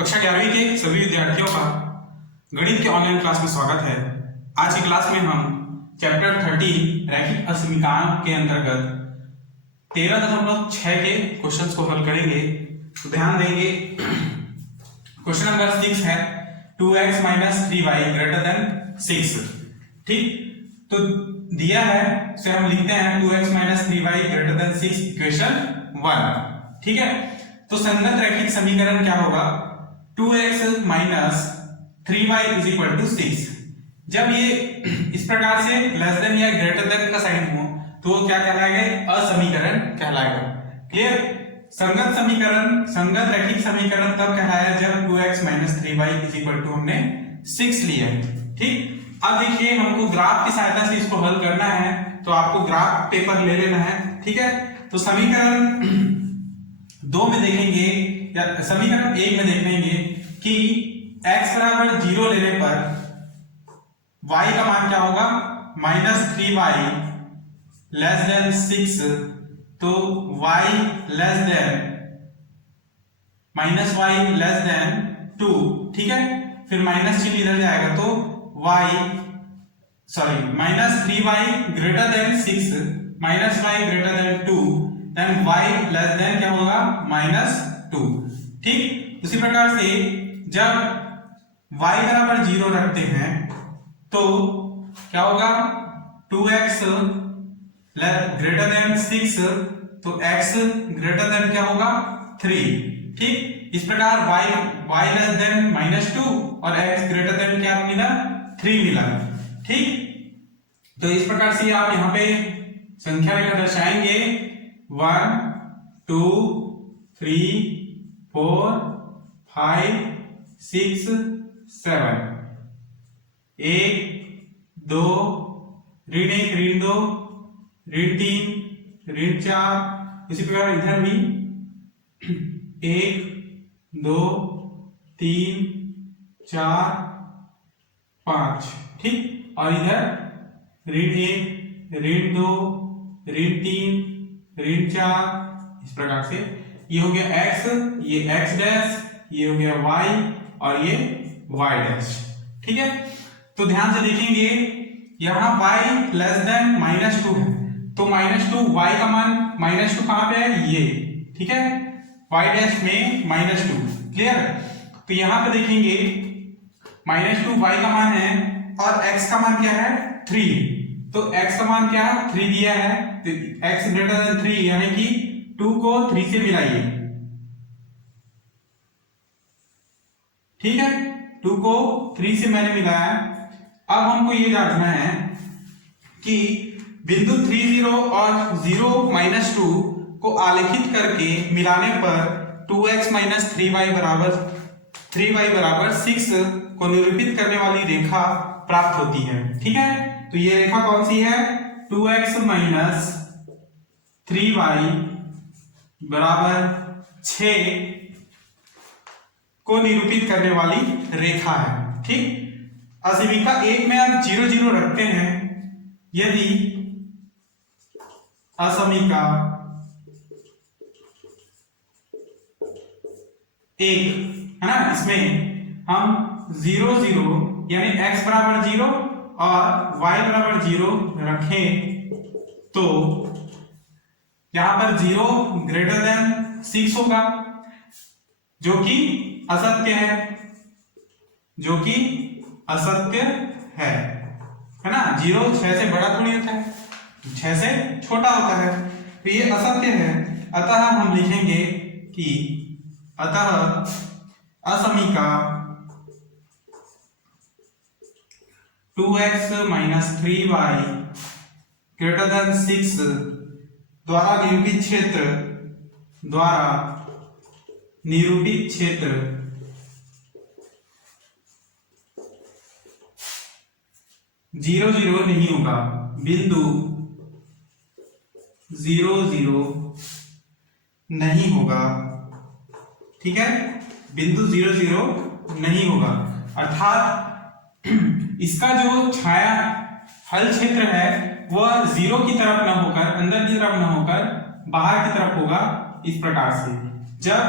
कक्षा 11वीं के सभी विद्यार्थियों का गणित के ऑनलाइन क्लास में स्वागत है। आज की क्लास में हम चैप्टर 30 रैखिक असमीकरणों के अंतर्गत 13.6 के क्वेश्चंस को हल करेंगे। तो ध्यान देंगे, क्वेश्चन नंबर 6 है 2x - 3y > 6। ठीक, तो दिया है उसे हम लिखते हैं 2x - 3y > 6 इक्वेशन 1। ठीक है, तो संगत रैखिक समीकरण क्या होगा? 2x - 3y = 6। जब ये इस प्रकार से लेस देन या ग्रेटर देन का साइन हो तो वो क्या कहलाएगा? असमीकरण कहलाएगा। क्लियर? संगत समीकरण, संगत रैखिक समीकरण तब कहलाया जब 2x - 3y = हमने 6 लिया है। ठीक, अब देखिए हमको ग्राफ की सहायता से इसको हल करना है, तो आपको ग्राफ पेपर ले लेना है। ठीक है, तो समीकरण 2 में देखेंगे या समीकरण 1 में देखेंगे कि x = 0 लेने पर y का मान क्या होगा? -3y < 6। तो y <-y 2। ठीक है, फिर माइनस चिन्ह इधर जाएगा तो y -3y > 6 -y > 2 then y क्या होगा? -2। ठीक, उसी प्रकार से जब y = 0 रखते हैं तो क्या होगा? 2x > 6 तो x क्या होगा? 3। ठीक, इस प्रकार y -2 और x क्या मिला? 3 मिला। ठीक, तो इस प्रकार से आप यहाँ पे संख्या रेखा दर्शाएंगे 1 2 3 4 5 6 7। 1 2 ऋण 1 ऋण 2 ऋण 3 ऋण 4। इसी प्रकार इधर भी 1 2 3 4 5। ठीक, और इधर ऋण 1 ऋण 2 ऋण 3 ऋण 4। इस प्रकार से ये हो गया x, ये x डैश, ये हो गया y और ये y डैश। ठीक है, तो ध्यान से देखेंगे यहां y <-2 है तो -2 y का मान -2 कहां पे है? ये। ठीक है, y डैश में -2। क्लियर? तो यहां पे देखेंगे -2 y का मान है और x का मान क्या है? 3। तो x का मान क्या है? 3 दिया है, तो x > 3 यानी कि 2 को 3 से मिलाइए। ठीक है, 2 को 3 से मैंने मिलाया। अब हमको ये जानना है कि बिंदु 30 और 0 - 2 को आलेखित करके मिलाने पर 2x - 3y = 6 को निरूपित करने वाली रेखा प्राप्त होती है। ठीक है, तो ये रेखा कौन सी है? 2x - 3y = 6 को निरूपित करने वाली रेखा है। ठीक, असमीका 1 में आप 0 0 रखते हैं। यदि असमीका 1 है ना, इसमें हम 0 0 यानी x = 0 और y = 0 रखें तो यहां पर 0 < 6 होगा, जो कि असत्य है, जो कि असत्य है ना। 0 6 से बड़ा थोड़ी होता है, 6 से छोटा होता है, तो ये असत्य है। अतः हम लिखेंगे कि अतः असमीका 2x - 3y > 6 द्वारा निरूपित क्षेत्र 0 0 नहीं होगा। बिंदु 0 0 नहीं होगा। ठीक है, बिंदु 0 0 नहीं होगा, अर्थात इसका जो छाया हल क्षेत्र है वह 0 की तरफ न होकर, अंदर की तरफ न होकर बाहर की तरफ होगा। इस प्रकार से जब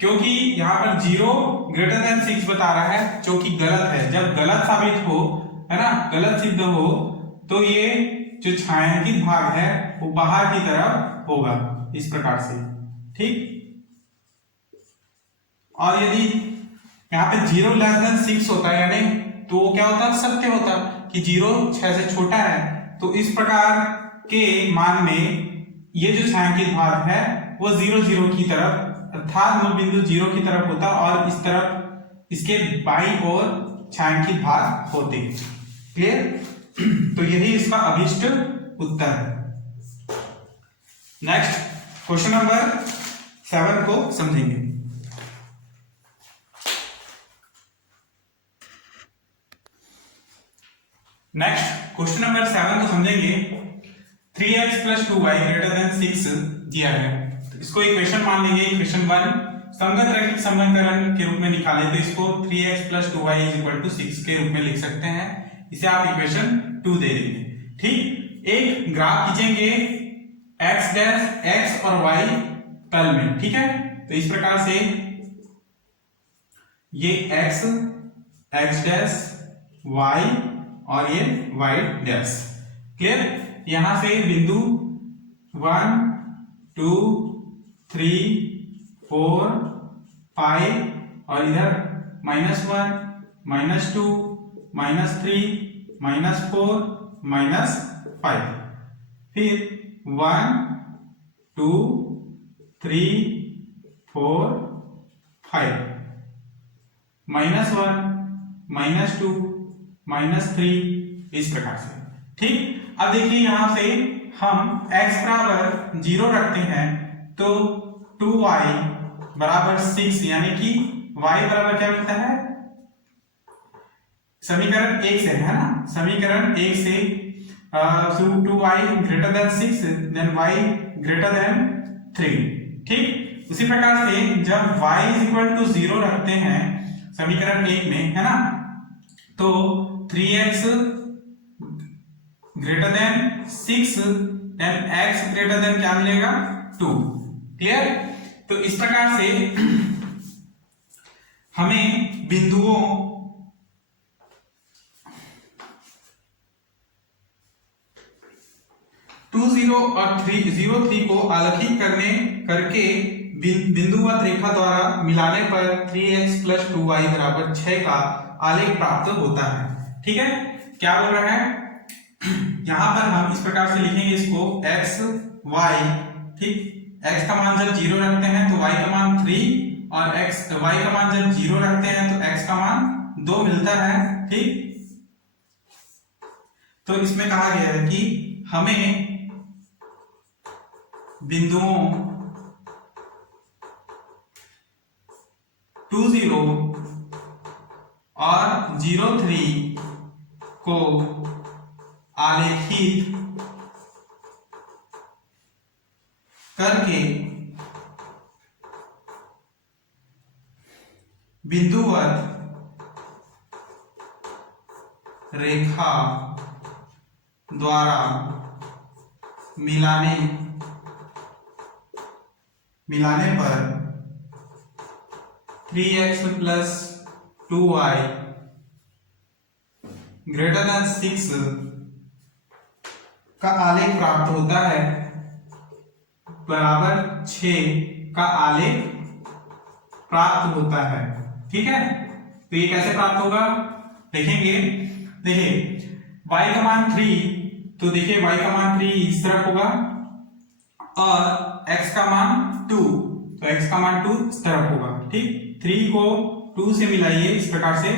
क्योंकि यहाँ पर 0 ग्रेटर देन 6 बता रहा है, जो कि गलत है। जब गलत साबित हो, है ना, गलत सिद्ध हो, तो ये जो छायांकित भाग है वो बाहर की तरफ होगा, इस प्रकार से। ठीक, और यदि यहाँ पे 0 लेस देन 6 होता है, यानी तो वो क्या होता, सत्य होता कि 0 6 से छोटा है। तो इस प्रकार के मान में ये जो छायांकित भाग है वो 0 0 की तरफ, अर्थात मूल बिंदु 0 की तरफ होता, और इस तरफ इसके बाईं ओर छायांकित भाग होते। क्लियर? तो यही इसका अभिष्ट उत्तर है। नेक्स्ट क्वेश्चन नंबर 7 को समझेंगे। नेक्स्ट क्वेश्चन नंबर 7 को समझेंगे। 3x + 2y > 6 दिया है, तो इसको इक्वेशन मान लेंगे। इक्वेशन 1 संगत रैखिक समीकरण के रूप में निकाले तो इसको 3x + 2y = 6 के रूप में लिख सकते हैं। इसे आप इक्वेशन 2 दे देंगे। ठीक, एक ग्राफ खींचेंगे x डैश x और y तल में। ठीक है, तो इस प्रकार से ये x डैश y और ये y डैश। क्लियर? यहां से बिंदु 1 2 3 4 5 और इधर -1 -2 -3 -4 -5, फिर 1 2 3 4 5 -1 -2 -3, इस प्रकार से। ठीक, अब देखिए यहां से हम x बराबर 0 रखते हैं तो 2y बराबर 6, यानी कि y बराबर क्या मिलता है, समीकरण 1 से, है ना, समीकरण 1 से 2y > 6 देन y > 3। ठीक, उसी प्रकार से जब y = 0 रखते हैं समीकरण 1 में, है ना, तो 3x > 6 एंड x क्या मिलेगा, 2। क्लियर? तो इस प्रकार से हमें बिंदुओं 2 0 और 3 0 3 को आलेखित करके बिंदुवत रेखा द्वारा मिलाने पर 3x + 2y = 6 का आलेख प्राप्त होता है। ठीक है, क्या बोल रहा है, यहां पर हम इस प्रकार से लिखेंगे इसको x y। ठीक, x का मान जब 0 रखते हैं तो y का मान 3, और y का मान जब 0 रखते हैं तो x का मान 2 मिलता है। ठीक, तो इसमें कहा गया है कि हमें बिंदुओं 2 0 और 0 3 को आलेखित करके बिंदुवत रेखा द्वारा मिलाने पर 3x + 2y > 6 का आलेख प्राप्त होता है, बराबर 6 का आलेख प्राप्त होता है। ठीक है, तो ये कैसे प्राप्त होगा देखेंगे। देखिए y का मान 3, तो देखिए y का मान 3 इस तरफ होगा, और x का मान 2, तो x का मान 2 इस तरफ होगा। ठीक, 3 को 2 से मिलाइए इस प्रकार से।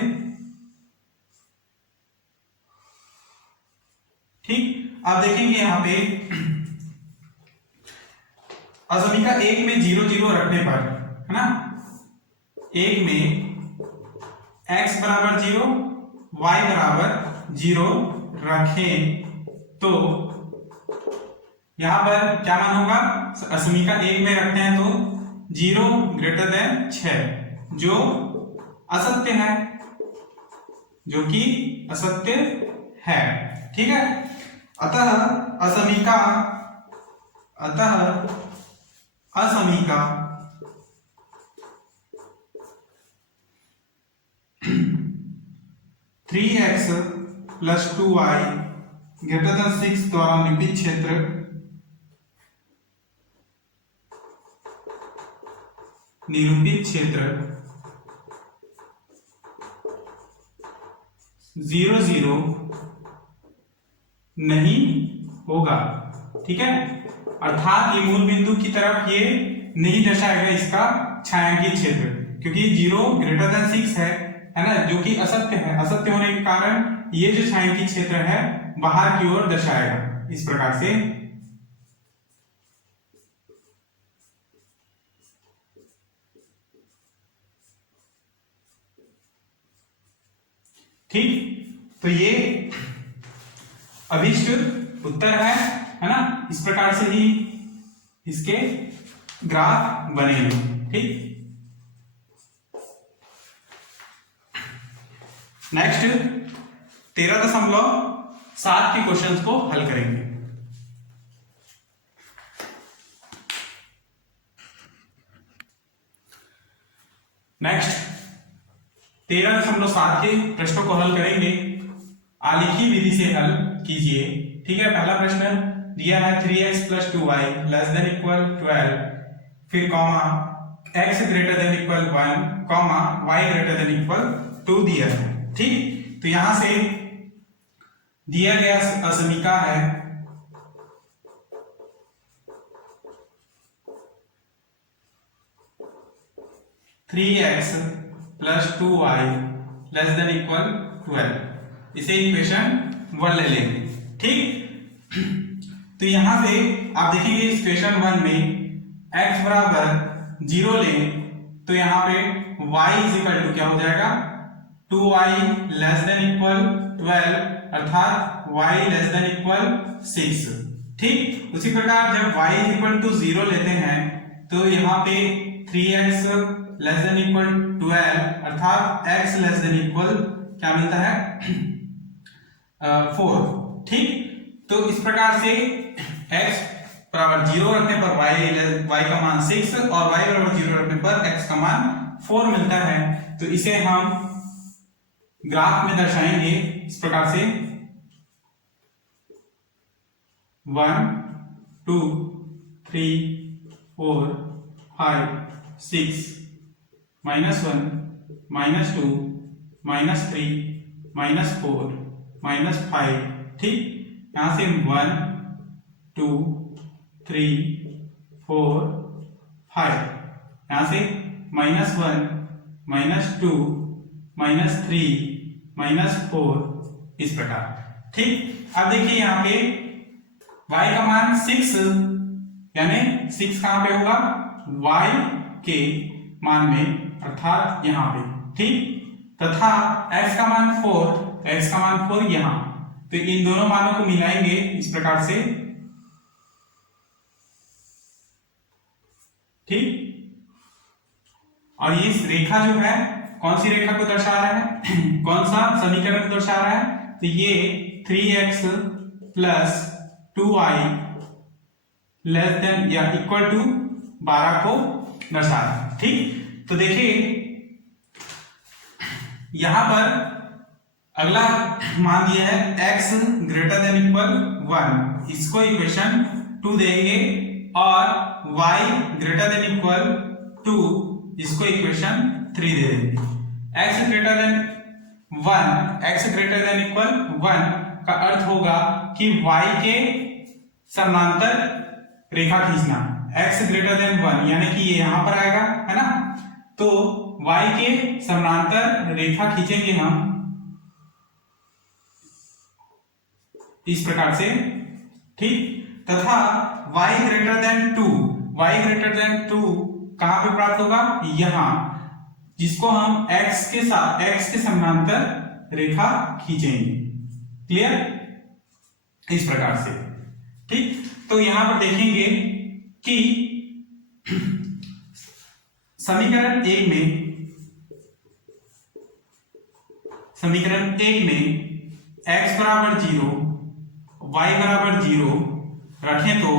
ठीक, अब देखेंगे यहां पे असमीका 1 में 0 0 रखने पर, है ना, 1 में x बराबर 0 y बराबर 0 रखें तो यहां पर क्या मान होगा, असमीका 1 में रखते हैं तो 0 > 6, जो असत्य है, जो कि असत्य है। ठीक है, अतः असमीका 1 3x plus 2y greater than 6 द्वारा निरूपित क्षेत्र निरूपित क्षेत्र 0 0 नहीं होगा। ठीक है, अर्थात ये मूल बिंदु की तरफ ये नहीं दर्शाएगा इसका छायांकित क्षेत्र, क्योंकि 0 ग्रेटर देन 6 है ना, जो कि असत्य है। असत्य होने के कारण ये जो छायांकित क्षेत्र है बाहर की ओर दर्शाएगा इस प्रकार से। ठीक, तो ये अभिष्ट उत्तर है ना। इस प्रकार से ही इसके ग्राफ बनेंगे। ठीक, नेक्स्ट 13.7 के क्वेश्चंस को हल करेंगे। नेक्स्ट 13.7 के प्रश्नों को हल करेंगे। आलेखी विधि से हल कीजिए। ठीक है, पहला प्रश्न दिया है 3x plus 2y less than equal 12, फिर comma x greater than equal 1, comma y greater than equal 2 दिया है। ठीक, तो यहां से दिया गया असमीका है 3x plus 2y less than equal 12। इसे इक्वेशन 1 ले लेंगे। ठीक, तो यहां से आप देखेंगे इक्वेशन 1 में x बराबर 0 लें तो यहां पे y इज इक्वल टू क्या हो जाएगा 2y लेस देन इक्वल 12, अर्थात y लेस देन इक्वल 6। ठीक, उसी प्रकार जब y इज इक्वल टू 0 लेते हैं तो यहाँ पे 3x लेस देन इक्वल 12, अर्थात x लेस देन इक्वल क्या मिलता है 4। ठीक, तो इस प्रकार से x बराबर 0 रखने पर y का मान 6 और y बराबर 0 रखने पर x का मान 4 मिलता है। तो इसे हम ग्राफ में दर्शाएंगे इस प्रकार से 1 2 3 4 5 6 -1 -2 -3 -4 -5। ठीक, यहां से 1 2 3 4 5, यहां से -1 -2 -3 -4 इस प्रकार। ठीक, अब देखिए यहाँ पे y का मान 6, यानी 6 कहां पे होगा y के मान में, अर्थात यहां पे। ठीक, तथा x का मान 4 यहां, तो इन दोनों मानों को मिलाएंगे इस प्रकार से। ठीक, और ये रेखा जो है कौन सी रेखा को दर्शा रहा है कौन सा समीकरण को दर्शा रहा है, तो ये 3x plus 2y less than या इक्वल टू 12 को दर्शा रहा है। ठीक, तो देखिए यहां पर अगला मान दिया है x ग्रेटर देन इक्वल 1, इसको इक्वेशन 2 देंगे, और y ग्रेटर देन इक्वल 2 इसको इक्वेशन 3 दे देंगे। x ग्रेटर देन इक्वल 1 का अर्थ होगा कि y के समांतर रेखा खींचना। x ग्रेटर देन 1 यानी कि ये यहां पर आएगा, है ना, तो y के समांतर रेखा खींचेंगे हम इस प्रकार से। ठीक, तथा y ग्रेटर देन 2 कहां पे प्राप्त होगा, यहां, जिसको हम x के समांतर रेखा खींचेंगे। क्लियर, इस प्रकार से। ठीक, तो यहां पर देखेंगे कि समीकरण 1 में x बराबर 0 y बराबर 0 रखें तो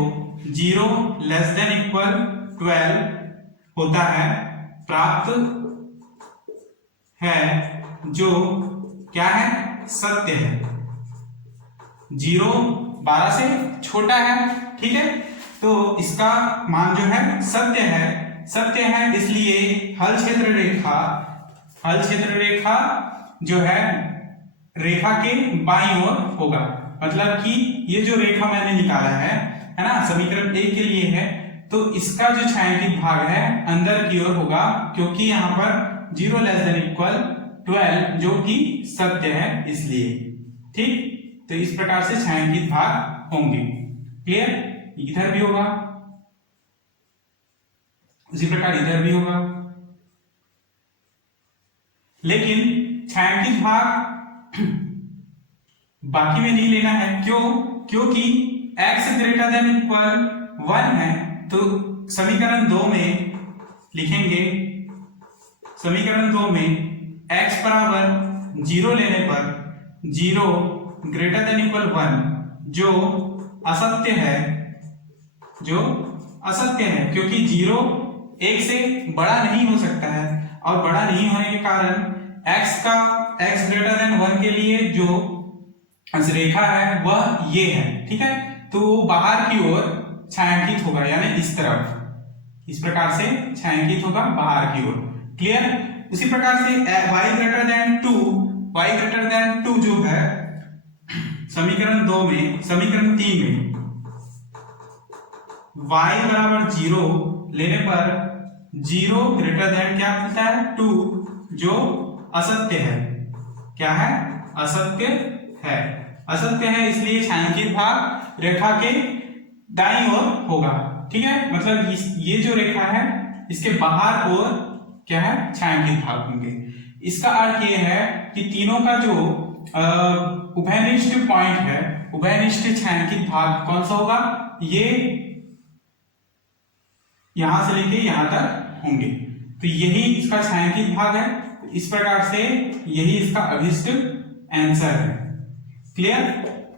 0 लेस देन इक्वल 12 होता है, प्राप्त है जो क्या है, सत्य है, 0 12 से छोटा है, ठीक है। तो इसका मान जो है सत्य है, सत्य है, इसलिए हल क्षेत्र रेखा जो है रेखा के बाईं ओर होगा। मतलब कि ये जो रेखा मैंने निकाला है ना, समीकरण 1 के लिए है, तो इसका जो छायांकित भाग है अंदर की ओर होगा, क्योंकि यहाँ पर 0 ≤ 12 जो कि सत्य है इसलिए, ठीक। तो इस प्रकार से छायांकित भाग होंगे। क्लियर? इधर भी होगा, उसी प्रकार इधर भी होगा, लेकिन छायांकित भाग बाकी में नहीं लेना है। क्यों? क्योंकि x > 1 है, तो समीकरण 2 में लिखेंगे, समीकरण 2 में x बराबर 0 लेने पर 0 > 1 जो असत्य है, क्योंकि 0 1 से बड़ा नहीं हो सकता है, और बड़ा नहीं होने के कारण x > 1 के लिए जो रेखा है वह ये है, ठीक है। तो वो बाहर की ओर छायांकित होगा, यानी इस तरफ, इस प्रकार से छायांकित होगा बाहर की ओर। क्लियर? उसी प्रकार से y > 2 जो है समीकरण 2 में, समीकरण 3 में y बराबर 0 लेने पर 0 > क्या मिलता है, 2 जो असत्य है। क्या है? असत्य है, असत्य है, इसलिए छायांकित भाग रेखा के दाईं ओर होगा, ठीक है। मतलब ये जो रेखा है इसके बाहर ओर क्या है, छायांकित भाग होंगे। इसका अर्थ ये है कि तीनों का जो उभयनिष्ठ पॉइंट है, उभयनिष्ठ छायांकित भाग कौन सा होगा, ये यहां से लेके यहां तक होंगे, तो यही इसका छायांकित भाग है। इस प्रकार से यही इसका अभिष्ट आंसर है। क्लियर?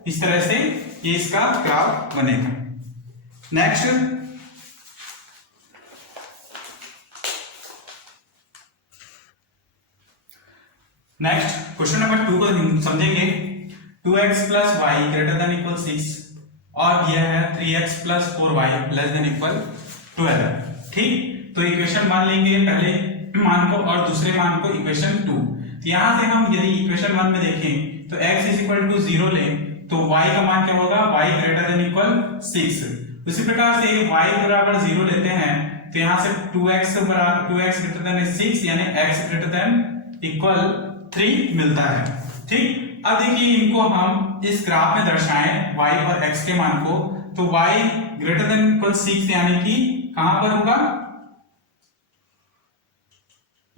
इस तरह से ये इसका ग्राफ बनेगा। नेक्स्ट, क्वेश्चन नंबर 2 को समझेंगे। 2x + y > 6 और यह है 3x + 4y > 12, ठीक। तो इक्वेशन मान लेंगे, पहले मान को और दूसरे मान को इक्वेशन 2। तो यहां से हम यदि इक्वेशन 1 में देखें तो x = 0 लें तो y का मान क्या होगा, y > 6। उसी प्रकार से y बराबर 0 लेते हैं तो यहां से 2x > 6 यानी x > 3 मिलता है, ठीक। अब देखिए इनको हम इस ग्राफ में दर्शाएं y और x के मान को, तो y > 6 यानी कि कहां पर होगा,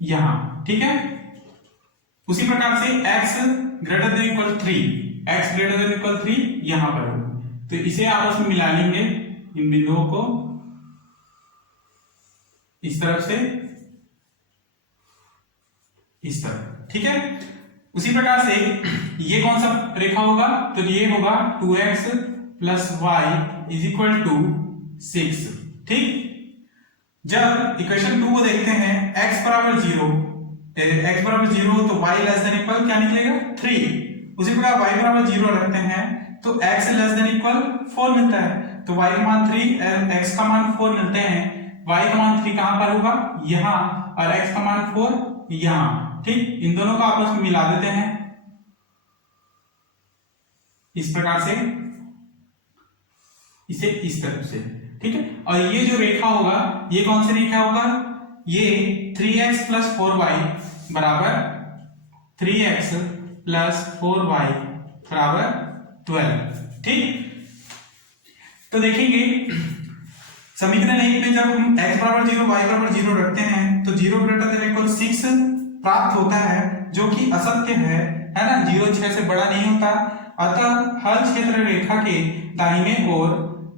यहां, ठीक है। उसी प्रकार से x > 3 यहां पर होगा, तो इसे आपस में मिला लेंगे, इन बिंदुओं को इस तरफ से इस तरफ, ठीक है। उसी प्रकार से ये कौन सा रेखा होगा, तो ये होगा 2x + y = 6, ठीक। जब इक्वेशन 2 को देखते हैं x बराबर 0 तो y <= क्या निकलेगा, 3। उसी प्रकार y बराबर 0 रखते हैं तो x <= 4 मिलता है, तो y का मान 3 x का मान 4 मिलते हैं। y का मान 3 कहां पर होगा, यहां, और x का मान 4 यहां, ठीक। इन दोनों को आपस में मिला देते हैं इस प्रकार से, इसे इस तरफ से, ठीक है। और ये जो रेखा होगा ये कौन सी रेखा होगा, ये 3x + 4y बराबर 3x + 4y बराबर 12, ठीक। तो देखेंगे समीकरण 1 में जब हम x बराबर 0 y बराबर 0 रखते हैं तो 0 > 6 प्राप्त होता है, जो कि असत्य है ना, 0 6 से बड़ा नहीं होता। अतः हल क्षेत्र रेखा के दाहिने ओर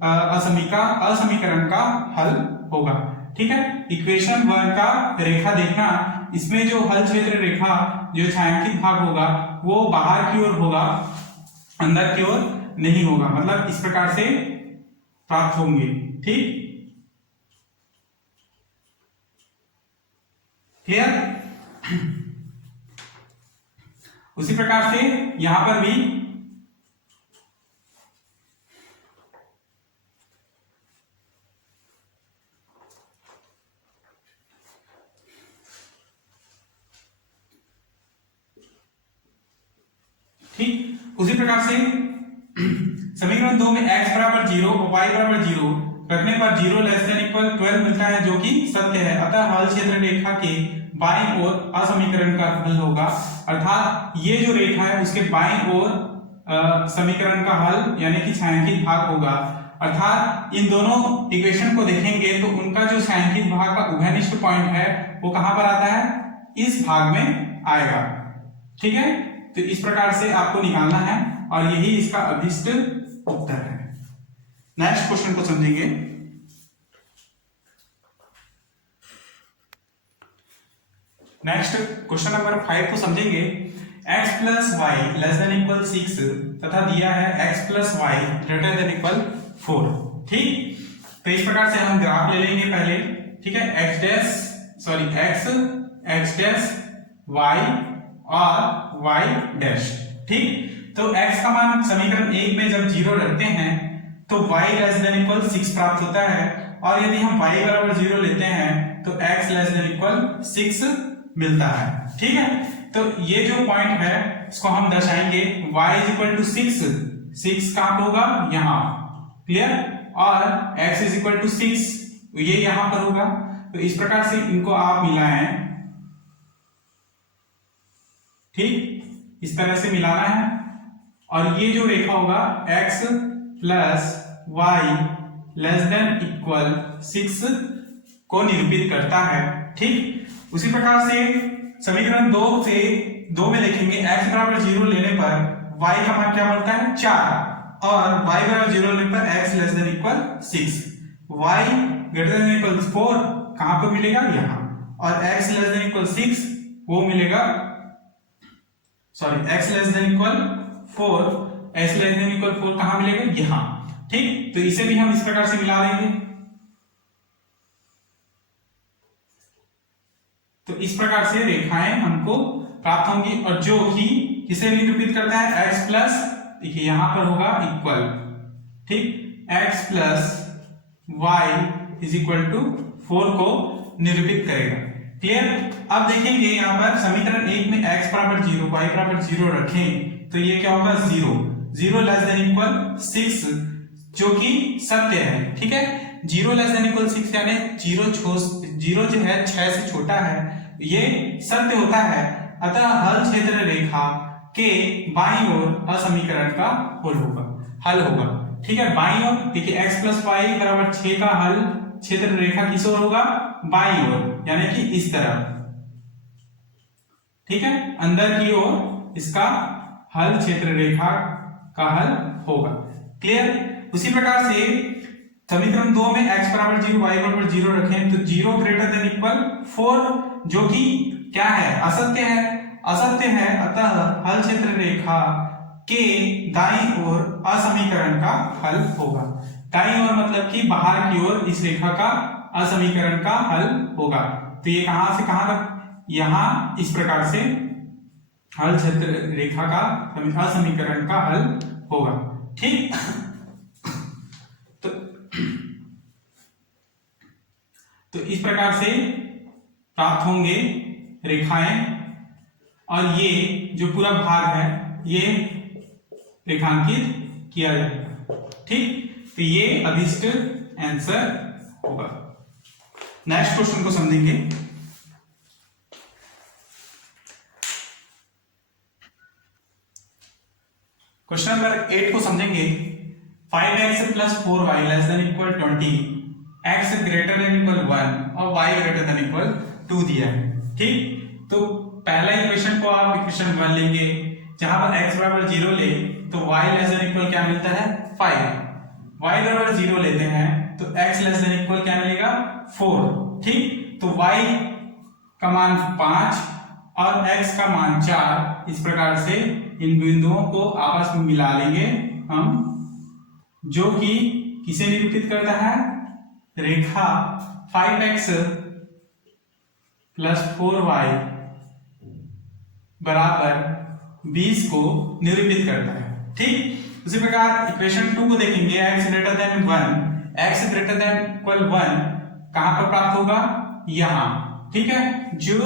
असमीकरण का हल होगा, ठीक है। इक्वेशन 1 का रेखा देखना, इसमें जो हल क्षेत्र रेखा जो छायांकित भाग होगा वो बाहर की ओर होगा, अंदर की ओर नहीं होगा, मतलब इस प्रकार से प्राप्त होंगे, ठीक। क्लियर? उसी प्रकार से यहां पर भी ठीक, उसी प्रकार से समीकरण 2 में x बराबर 0 और y बराबर 0 रखने पर 0 लेस देन इक्वल 12 मिलता है, जो कि सत्य है। अतः हल क्षेत्र रेखा के बाईं ओर असमीकरण का हल होगा, अर्थात ये जो रेखा है उसके बाईं ओर समीकरण का हल यानी कि छायांकित भाग होगा। अर्थात इन दोनों इक्वेशन को देखेंगे तो उनका जो छायांकित भाग का उभयनिष्ठ पॉइंट है वो कहां पर आता है, इस भाग में आएगा। ठीक है, तो इस प्रकार से आपको निकालना है और यही इसका अभिष्ट उत्तर है। नेक्स्ट क्वेश्चन को समझेंगे। नेक्स्ट क्वेश्चन नंबर 5 को समझेंगे। x plus Y less than equal 6 तथा दिया है x plus Y greater than equal 4। ठीक, तो इस प्रकार से हम ग्राफ ले लेंगे पहले। ठीक है, x डैश y और y डैश। ठीक, तो x का मान समीकरण 1 में जब 0 रखते हैं तो y लेस देन इक्वल 6 प्राप्त होता है, और यदि हम y बराबर 0 लेते हैं तो x लेस देन इक्वल 6 मिलता है। ठीक है, तो ये जो पॉइंट है इसको हम दर्शाएंगे y इज इक्वल टू 6 कहां पर होगा, यहां, क्लियर, और x इज इक्वल टू 6 ये यहां पर होगा। तो इस प्रकार से इनको आप मिलाएं। ठीक, इस तरह से मिलाना है, और ये जो रेखा होगा x plus Y less than equal 6 को निरूपित करता है। ठीक, उसी प्रकार से समीकरण 2 में लिखेंगे x बराबर 0 लेने पर y का मान क्या बनता है, 4, और y बराबर 0 लेने पर x less than equal 6, y greater than equal 4 कहां पर मिलेगा, यहां, और x लेस देन इक्वल 6 वो मिलेगा, x less than equal 4, x less than equal 4 कहां मिलेगा, यहां। ठीक, तो इसे भी हम इस प्रकार से मिला देंगे। तो इस प्रकार से रेखाएं हमको प्राप्त होंगी, और जो कि किसे निरूपित करता है, x प्लस, देखिए यहां पर होगा इक्वल, ठीक, x plus y is equal to 4 को निरूपित करेगा। क्लियर, अब देखेंगे यहां पर समीकरण 1 में x बराबर 0 y बराबर 0 रखें तो ये क्या होगा, 0 लेस देन इक्वल 6, जो कि सत्य है। ठीक है, 0 लेस देन इक्वल 6 यानी 0 जो है 6 से छोटा है, ये सत्य होता है। अतः हल क्षेत्र रेखा के बाईं ओर असमीकरण का हल होगा। ठीक है, बाईं ओर देखिए x प्लस वाई बराबर 6 का हल क्षेत्र रेखा किस ओर होगा, बाईं ओर, यानी कि इस तरफ। ठीक है, अंदर की ओर इसका हल क्षेत्र रेखा का हल होगा। क्लियर, उसी प्रकार से समीकरण 2 में x बराबर 0 y बराबर 0 रखें तो 0 ग्रेटर देन इक्वल 4, जो कि क्या है, असत्य है। अतः हल क्षेत्र रेखा के दाईं ओर असमीकरण का हल होगा। दाईं ओर मतलब कि बाहर की ओर इस रेखा का असमीकरण का हल होगा। तो ये कहां से कहां तक, यहां इस प्रकार से हल क्षेत्र रेखा का असमीकरण का हल होगा। ठीक, तो इस प्रकार से प्राप्त होंगे रेखाएं, और ये जो पूरा भाग है ये रेखांकित किया जाएगा। ठीक, तो ये अभिष्ट आंसर होगा। नेक्स्ट क्वेश्चन को समझेंगे। क्वेश्चन नंबर 8 को समझेंगे। 5x plus 4y less than equal 20, x greater than equal 1 और y ग्रेटर देन इक्वल 2 दिया है। ठीक, तो पहला इक्वेशन को आप इक्वेशन 1 लेंगे, जहां पर x बराबर 0 ले तो y लेस देन इक्वल क्या मिलता है, 5, y बराबर 0 लेते हैं तो x लेस देन इक्वल क्या मिलेगा, 4। ठीक, तो y का मान 5 और x का मान 4, इस प्रकार से इन बिंदुओं को आपस में मिला लेंगे हम, जो कि किसे निरूपित करता है, रेखा 5x प्लस 4y बराबर 20 को निरूपित करता है। ठीक, उसी प्रकार इक्वेशन 2 को देखेंगे, x greater than 1, x greater than equal 1 कहां पर प्राप्त होगा, यहां। ठीक है, जो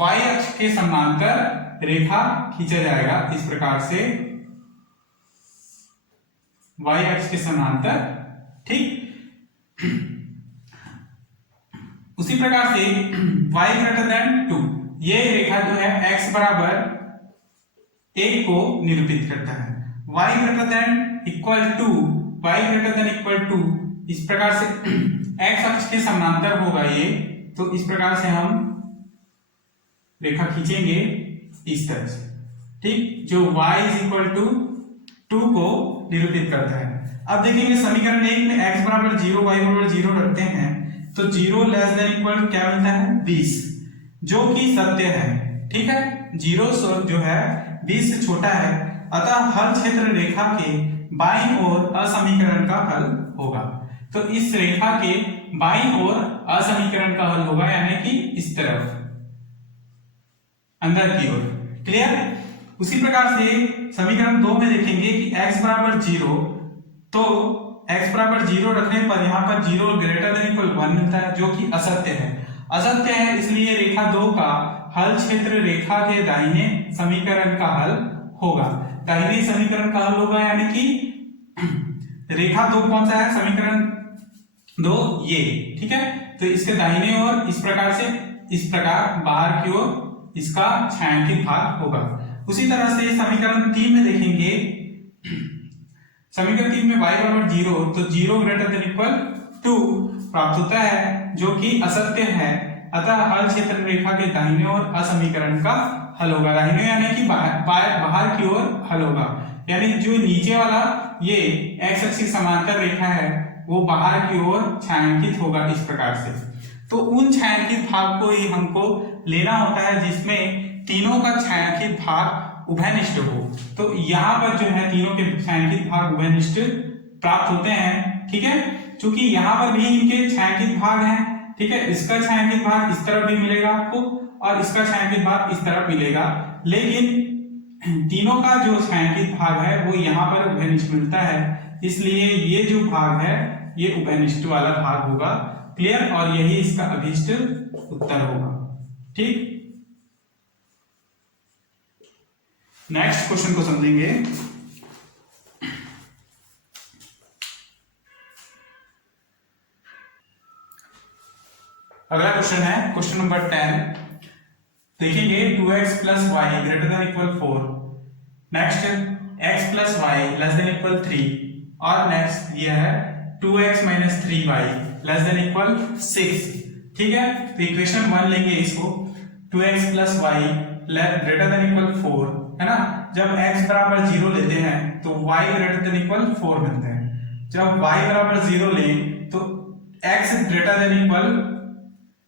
y अक्ष के समांतर रेखा खींचा जाएगा इस प्रकार से, y अक्ष के समांतर। ठीक, उसी प्रकार से y ग्रेटर देन 2, ये रेखा जो है x बराबर 1 को निरूपित करता है। y greater than equal 2, y greater than equal 2, इस प्रकार से x अक्ष के समांतर होगा ये, तो इस प्रकार से हम रेखा खींचेंगे इस तरह से। ठीक, जो y इज इक्वल टू 2 को निरूपित करता है। अब देखेंगे समीकरण 1 में x बराबर 0, y बराबर 0 रखते हैं, तो 0 लेस देन इक्वल क्या मिलता है, 20, जो कि सत्य है। ठीक है, 0 जो है 20 से छोटा है, अतः हल क्षेत्र रेखा के बाईं ओर असमीकरण का हल होगा। तो इस रेखा के बाईं ओर असमीकरण का हल होगा, यानी कि इस तरफ अंदर की ओर। क्लियर। उसी प्रकार से समीकरण 2 में देखेंगे कि x बराबर 0, तो x बराबर 0 रखने पर यहाँ पर 0 ग्रेटर देन इक्वल 1 मिलता है, जो कि असत्य है। असत्य है, इसलिए रेखा 2 का हल क्षेत्र रेखा के दाहिने समीकरण का हल होगा। दाहिने समीकरण का हल होगा, यानी कि रेखा 2 कौन सा है, समीकरण 2 ये। ठीक है, तो इसके दाहिने ओर इस प्रकार से, इस प्रकार बाहर की ओर इसका छायांकित भाग होगा। उसी तरह से समीकरण 3 में देखेंगे, समीकरण 3 में y बराबर 0, तो 0 ग्रेटर देन इक्वल 2 प्राप्त होता है, जो कि असत्य है। अतः हल क्षेत्र रेखा के दाहिने ओर असमीकरण का हल होगा। दाहिने यानी कि बाहर की ओर हल होगा, यानी जो नीचे वाला ये x अक्ष की समांतर रेखा है वो बाहर की ओर छायांकित होगा इस प्रकार से। तो उन छायांकित भाग को ही हमको लेना होता है जिसमें तीनों का छायांकित भाग उभयनिष्ठ हो। तो यहाँ पर जो है तीनों के छायांकित भाग उभयनिष्ठ प्राप्त होते हैं। ठीक है, क्योंकि यहाँ पर भी इनके छायांकित भाग हैं। ठीक है, इसका छायांकित भाग इस तरफ भी मिलेगा आपको और इसका छायांकित भाग इस तरफ मिलेगा, लेकिन तीनों का जो छायांकित भाग है वो यहाँ पर उभयनिष्ठ मिलता है, इसलिए ये जो भाग है ये उभयनिष्ठ वाला भाग होगा। क्लियर, और यही इसका अभीष्ट उत्तर होगा। ठीक, नेक्स्ट क्वेश्चन को समझेंगे। अगला क्वेश्चन है क्वेश्चन नंबर 10। देखेंगे 2x plus Y greater than equal 4, next x plus Y less than equal 3, और नेक्स्ट ये है 2x minus 3y less than equal 6। ठीक है, तो इक्वेशन 1 लेंगे इसको, 2x plus Y greater than equal 4, है ना। जब x बराबर 0 लेते हैं तो y ग्रेटर देन इक्वल 4 मिलते हैं। जब y बराबर 0 लें तो x ग्रेटर देन इक्वल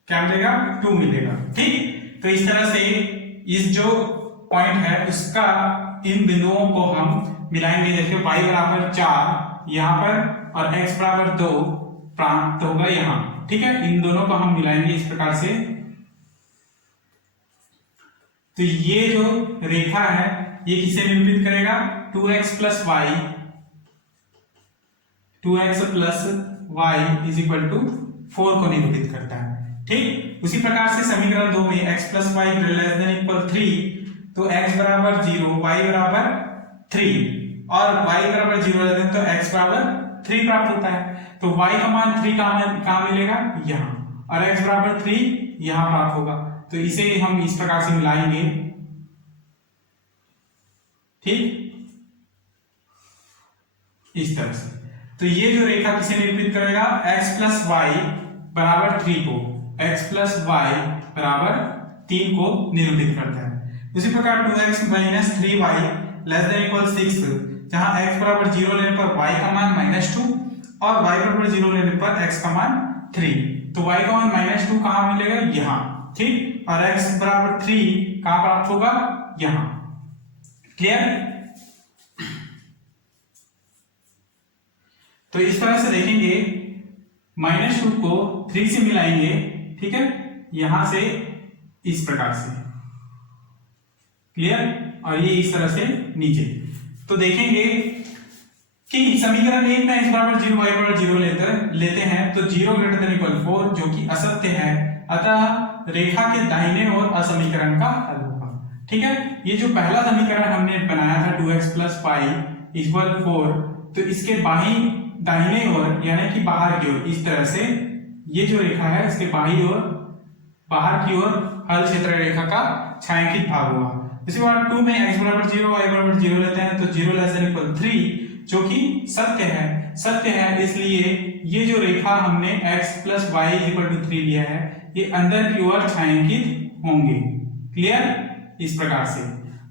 क्या मिलेगा, 2 मिलेगा। ठीक, तो इस तरह से इस जो पॉइंट है उसका इन बिंदुओं को हम मिलाएंगे। जैसे y बराबर 4 यहाँ पर और x बराबर 2 प्राप्त होगा यहाँ। ठीक है, इन दोनों को हम मिलाएंगे इस प्रकार से। तो ये जो रेखा है ये किसे निरूपित करेगा, 2x plus Y, 2x plus Y is equal to 4 को निरूपित करता है। ठीक, उसी प्रकार से समीकरण 2 में x plus Y less than equal 3, तो x बराबर 0, y बराबर 3 और y बराबर 0 लेते हैं तो x बराबर 3 प्राप्त होता है। तो y का मान 3 कहां मिलेगा, यहाँ, और x बराबर 3 यहाँ प्राप्त होगा। तो इसे हम इस प्रकार से मिलाएंगे। ठीक, इस तरह से। तो ये जो रेखा किसे निरूपित करेगा, x प्लस वाई बराबर 3 को, x प्लस वाई बराबर 3 को निरूपित करता है। उसी प्रकार 2x minus 3y less than equal 6, जहां x बराबर 0 लेने पर y का मान -2 और y बराबर 0 लेने पर x का मान 3, तो y का मान -2 कहां मिलेगा, यहाँ। ठीक, और x बराबर 3 कहां प्राप्त होगा, यहाँ। क्लियर। तो इस तरह से देखेंगे, -2 को 3 से मिलाएंगे। ठीक है, यहां से इस प्रकार से। क्लियर। और ये इस तरह से नीचे। तो देखेंगे कि समीकरण 1 में x बराबर 0 y बराबर 0 लेते हैं तो 0 ग्रेटर देन इक्वल 4 जो कि असत्य है, अतः रेखा के दाहिने ओर असमीकरण का हल होगा। ठीक है, ये जो पहला समीकरण हमने बनाया था 2x + 5 इक्वल 4, तो इसके दाहिने ओर यानी कि बाहर की ओर इस तरह से ये जो रेखा है इसके बाहर की ओर हल क्षेत्र रेखा का छायांकित भाग होगा। इसी बार 2 में x बराबर 0 y बराबर 0 लेते हैं तो 0 लेस देन इक्वल 3 जो कि सत्य है, इसलिए ये जो रेखा हमने x + y = 3 लिया है ये अंदर की ओर छायांकित होंगे। क्लियर? इस प्रकार से।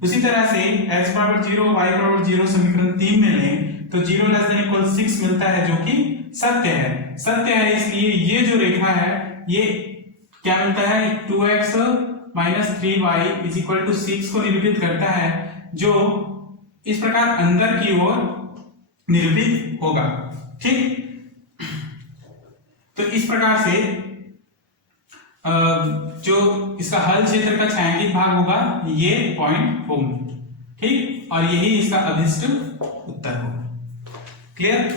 उसी तरह से x बराबर 0 y बराबर 0 समीकरण 3 में लें तो 0 लेस देन इक्वल 6 मिलता है जो कि सत्य है, इसलिए ये जो रेखा है ये क्या मिलता है 2x - 3y = 6 को निरूपित करता है, जो इस प्रकार अंदर की ओर निरूपित होगा। ठीक, तो इस प्रकार से जो इसका हल क्षेत्र का छायांकित भाग होगा ये पॉइंट होंगे। ठीक, और यही इसका अभिष्ट उत्तर होगा। क्लियर?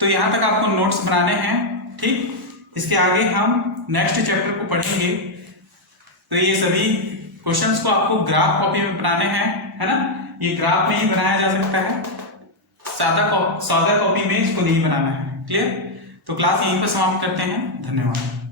तो यहां तक आपको नोट्स बनाने हैं। ठीक, इसके आगे हम नेक्स्ट चैप्टर को पढ़ेंगे, तो ये सभी क्वेश्चंस को आपको ग्राफ कॉपी में बनाने हैं, है ना? ये ग्राफ में ही बनाया जा सकता है, सादा कॉपी में इसको नहीं बनाना है। क्लियर? तो क्लास यहीं पर समाप्त करते हैं। धन्यवाद।